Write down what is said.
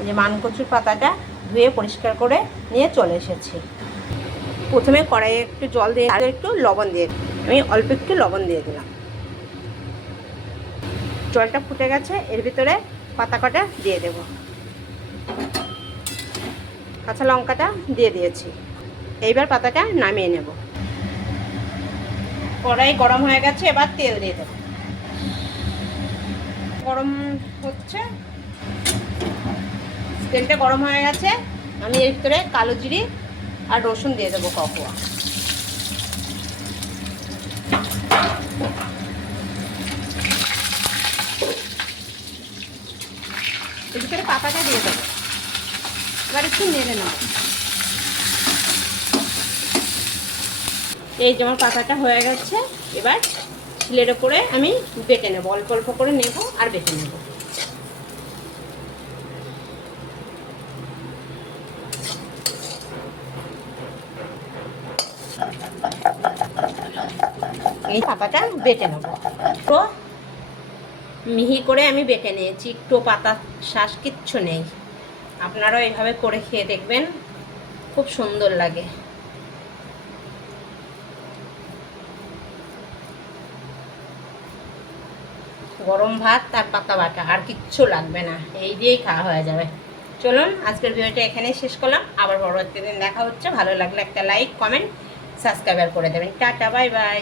এই যে মানকচুর পাতাটা ধুয়ে পরিষ্কার করে নিয়ে চলে এসেছি। প্রথমে কড়াইয়ে একটু জল দিয়ে আর একটু লবণ দিয়ে আমি অল্প একটু লবণ দিয়ে দিলাম। জলটা ফুটে গেছে, এর ভিতরে পাতা কটা দিয়ে দেব, কাঁচা লঙ্কাটা দিয়ে দিয়েছি। এইবার পাতাটা নামিয়ে নেব। কড়াই গরম হয়ে গেছে, এবার তেল দিয়ে দেব। গরম হচ্ছে, তেলটা গরম হয়ে গেছে, আমি এর ভিতরে কালো জিরে আর রসুন দিয়ে দেবো ককোয়া। এর ভিতরে পাতাটা দিয়ে দেবো, এবার একটু নেড়ে নেব। এই যেমন পাতাটা হয়ে গেছে, এবার শিলের ওপরে আমি বেটে নেব, অল্প অল্প করে নেব আর বেটে নেব। এই পাতাটা বেটে নেব, তো মিহি করে আমি বেটে নিয়েছি, একটু পাতা শ্বাস কিচ্ছু নেই। আপনারাও এইভাবে করে খেয়ে দেখবেন, খুব সুন্দর লাগে। গরম ভাত আর পাতা বাটা, আর কিচ্ছু লাগবে না, এই দিয়েই খাওয়া হয়ে যাবে। চলুন আজকের ভিডিওটা এখানেই শেষ করলাম, আবার পরবর্তী দিন দেখা হচ্ছে। ভালো লাগলে একটা লাইক, কমেন্ট, সাবস্ক্রাইব করে দেবেন। Tata, bye bye.